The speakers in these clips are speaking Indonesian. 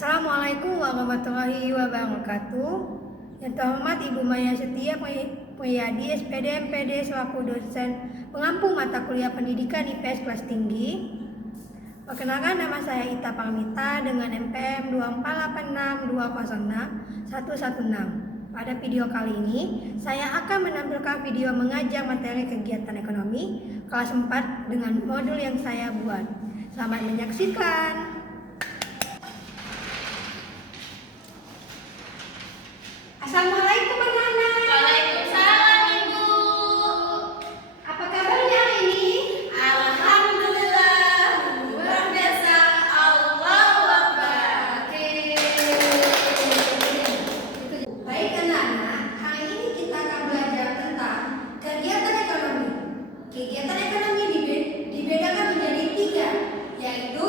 Assalamualaikum warahmatullahi wabarakatuh. Yang terhormat Ibu Maya Setia Priyadi, SPD MPD selaku dosen pengampu mata kuliah pendidikan IPS kelas tinggi. Perkenalkan, nama saya Ita Parmita dengan NPM 24862061116. Pada video kali ini, saya akan menampilkan video mengajar materi kegiatan ekonomi kelas 4 dengan modul yang saya buat. Selamat menyaksikan. Assalamualaikum anak-anak. Waalaikumsalam Ibu. Apa kabarnya hari ini? Alhamdulillah, luar biasa. Allahu Akbar. Oke. Baik anak-anak, hari ini kita akan belajar tentang kegiatan ekonomi. Kegiatan ekonomi dibedakan menjadi 3, yaitu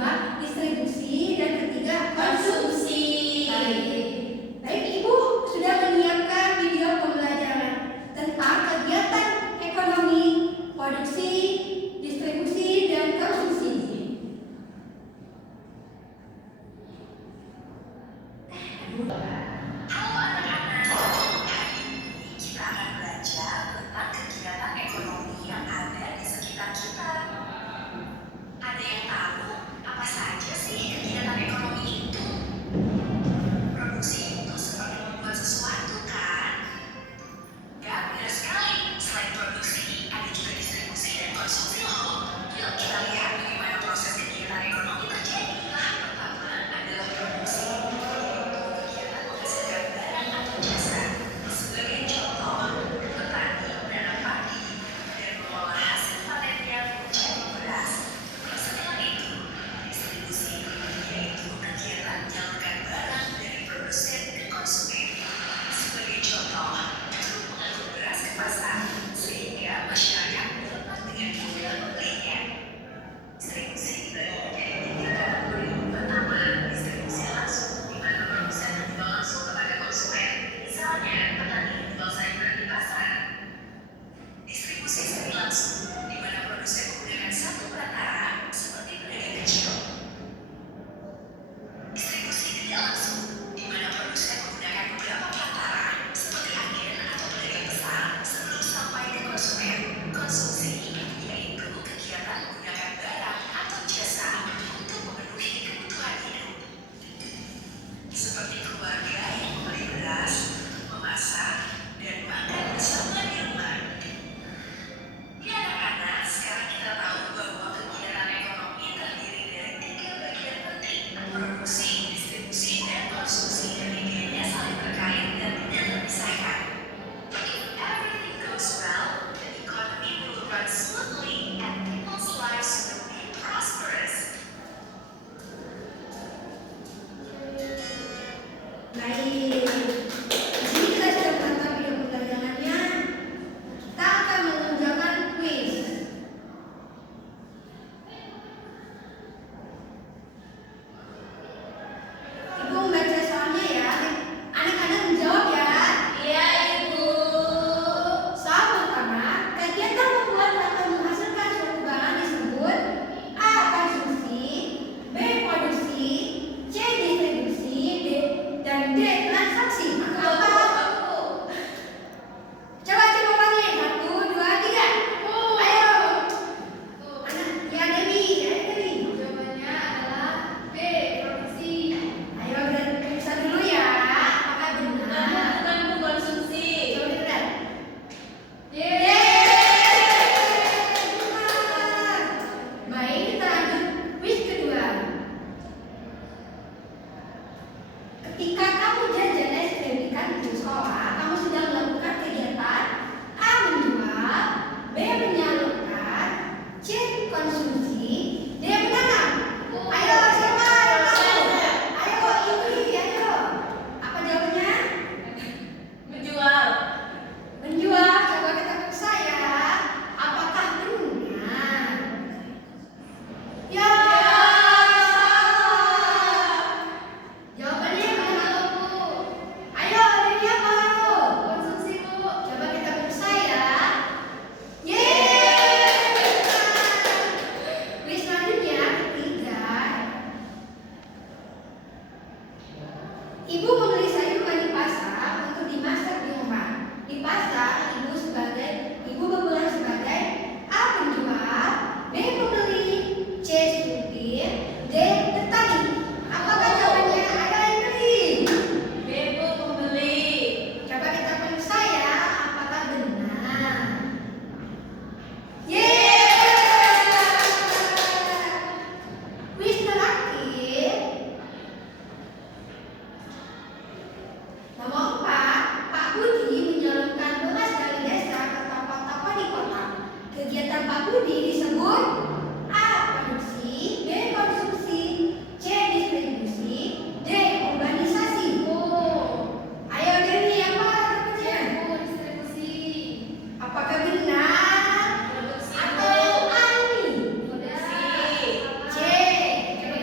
kedua distribusi, dan ketiga Konsumsi. Baik, Ibu sudah menyiapkan video pembelajaran tentang kegiatan ekonomi, produksi, distribusi, dan konsumsi. Halo anak-anak, hari ini kita akan belajar tentang kegiatan ekonomi yang ada di sekitar kita. Ada yang tahu apa saja sih kegiatan ekonomi itu? Produksi itu seperti membuat sesuatu kan? Ya, benar sekali. Selain produksi, ada juga distribusi dan konsumsi loh. Yuk kita lihat bagaimana proses kegiatan ekonomi terjadi. Tahap pertama adalah produksi. Kegiatan menghasilkan barang atau jasa. Sebagai contoh, petani menanam padi dan mengolah hasil panennya menjadi beras. Setelah itu, distribusi yaitu kegiatan menyalurkan barang dari produsen ke konsumen. Sebagai contoh, truk mengangkut beras ke pasar sehingga masyarakat dapat dengan mudah membelinya. Distribusi dibagi menjadi 3 kategori. Pertama, distribusi langsung, di mana produsen menjual langsung kepada konsumen. Misalnya, petani menjual sayuran di pasar. Distribusi semi langsung, di mana produsen menggunakan satu perantara seperti pedagang kecil. Distribusi tidak langsung, di mana produsen menggunakan beberapa perantara seperti agen atau pedagang besar sebelum sampai ke konsumen. Konsumsi yaitu kegiatan menggunakan barang atau jasa untuk memenuhi kebutuhan hidup. Seperti keluarga yang membeli beras, memasak, dan makan bersama di rumah. Ya anak-anak, sekarang kita tahu bahwa kegiatan ekonomi terdiri dari 3 bagian penting: produksi, distribusi, dan konsumsi. Ketiganya saling terkait dan tidak terpisahkan. If everything goes well, the economy will run smoothly and people's lives will be prosperous. Baik, di sini kita sudah menonton video pembelajarannya. Kita akan mengerjakan kuis. Ibu membaca soalnya ya. Anak-anak menjawab ya. Iya, Ibu. Soal pertama, kegiatan membuat atau menghasilkan suatu barang disebut A. Konsumsi, B. Produksi, C. Distribusi, dan D. Transaksi. Apa? Coba panggil 1, 2, 3. Ayo. Anak, ya Dewi, Jawabannya adalah B. Produksi. Ayo periksa dulu ya. Apakah benar? Bukan Bu, konsumsi. Coba lihat. Yeay. Benar. Baik, kita lanjut kuis kedua. Ketika kamu jajan es krim di kantin sekolah, kamu sedang melakukan kegiatan A. Menjual, B. Menyalurkan, C. Konsumsi, D. Menanam. Ayo, siapa yang tahu? Ayo, ini, ayo. Apa jawabannya? Menjual. Menjual. Coba kita periksa ya. Apakah benar? Ya. Jawabannya benar. Ayo, ini apa? Konsumsi, Bu. Coba kita periksa ya. Yeay, benar. Kuis selanjutnya ketiga. Ibu membeli sayuran di pasar untuk dimasak di rumah. Di pasar, ibu berperan sebagai A. Penjual, B. Pembeli, C. Supir, D. Petani. Apakah jawabannya? Ayo yang beli. B, Bu, pembeli. Coba kita periksa ya, apakah benar? Yeay! Kuis terakhir. Nomor 4, Pak Budi menyalurkan beras dari desa ke toko-toko di kota. Kegiatan Pak Budi disebut A. Produksi, B. Konsumsi, C. Distribusi, D. Urbanisasi. Ayo Dewi, apa jawabannya? Bu, distribusi. Apakah benar? Produksi, Atau Bu. yang A ini? Produksi. C. Coba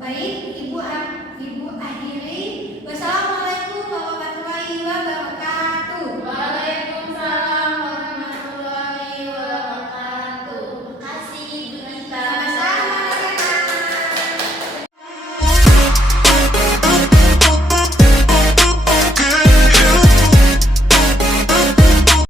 Baik, ibu akhiri